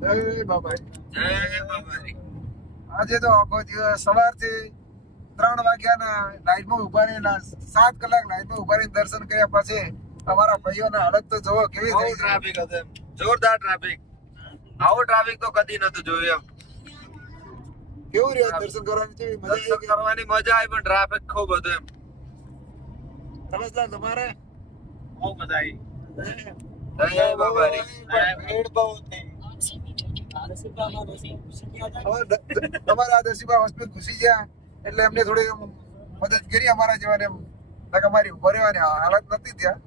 જય બાબા. જય બાબારી. આજે તો આખો દિવસ સવારથી 3 વાગ્યાના લાઈનમાં ઉભા રહેલા, 7 કલાક લાઈનમાં ઉભા રહીને દર્શન કર્યા પછી અમારા ભાઈઓના હાલત તો જોવો કેવી બહુ થઈ છે. ટ્રાફિક હતો એમ. જોરદાર ટ્રાફિક. આવો ટ્રાફિક તો કદી નતું જોયું એમ. કેવું રહ્યું દર્શન કરવાની? કેવી મજા દર્શન આવી? કરવાની મજા આવી પણ ટ્રાફિક ખૂબ હતો એમ. રમેશલાલ, તમારે? બહુ મજા આવી. જય બાબારી. ભીડ બહુ હતી. તમારે આ દર્શીબા હોસ્પિટલ ઘુસી ગયા એટલે એમને થોડી મદદ કરી અમારા જેવાને એમ. અમારી ઉભા રહેવાની હાલત નથી ત્યાં.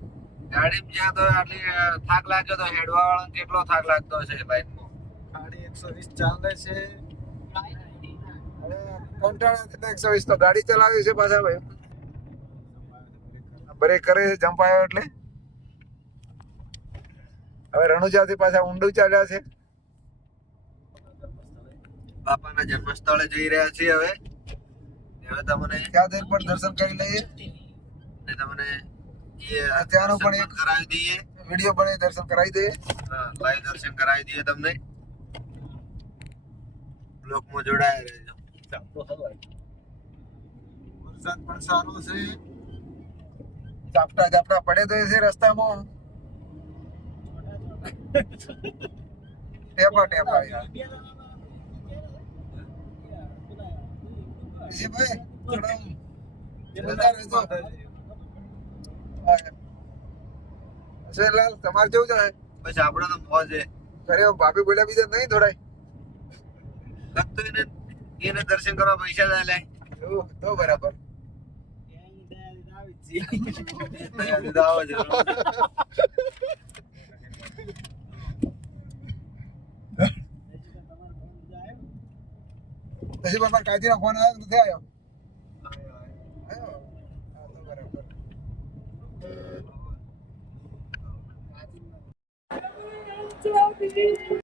ગાડીમાં જ્યાં તો આટલી થાક લાગ્યો તો હેડવા વાળાને કેટલો થાક લાગતો હશે લાઈનમાં. ગાડી 120 ચાલે છે. હવે કંટાળા એટલે 120 તો ગાડી ચલાવી છે પાછા ભાઈ. બ્રેક કરે છે જમ્પ આવ્યો એટલે. હવે રણુજાથી પાછા ઊંડું ચાલ્યા છે. બાપાના જન્મ સ્થળે જઈ રહ્યા છીએ હવે. હવે તમને ત્યાં જઈને પણ દર્શન કરી લઈએ. ને તમને ત્યાંનું પણ એક કરાવી દઈએ. વિડીયો પણ દર્શન કરાવી દઈએ. હા, લાઈવ દર્શન કરાવી દઈએ તમને. બ્લોકમાં જોડાયા રહેજો. વરસાદ પણ સારો છે. ઝાપટા ઝાપટા પડે તો છે રસ્તામાં. ટેપા ટેપા યાર. વિજયભાઈ, થોડા જલદા રહેજો. અશોકલાલ, તમારે કેવું છે? બસ આપણે તો મોજ છે. ઘરે ભાભી બોલ્યા બીજા નહીં થોડાય? લગતું એને દર્શન કરવા પૈસા ના લે. એવું તો બરાબર. આવો જ. પછી બાપા કાજીનો ફોન આવ્યો કે નથી આવ્યો? આવ્યો? હા, તો બરાબર.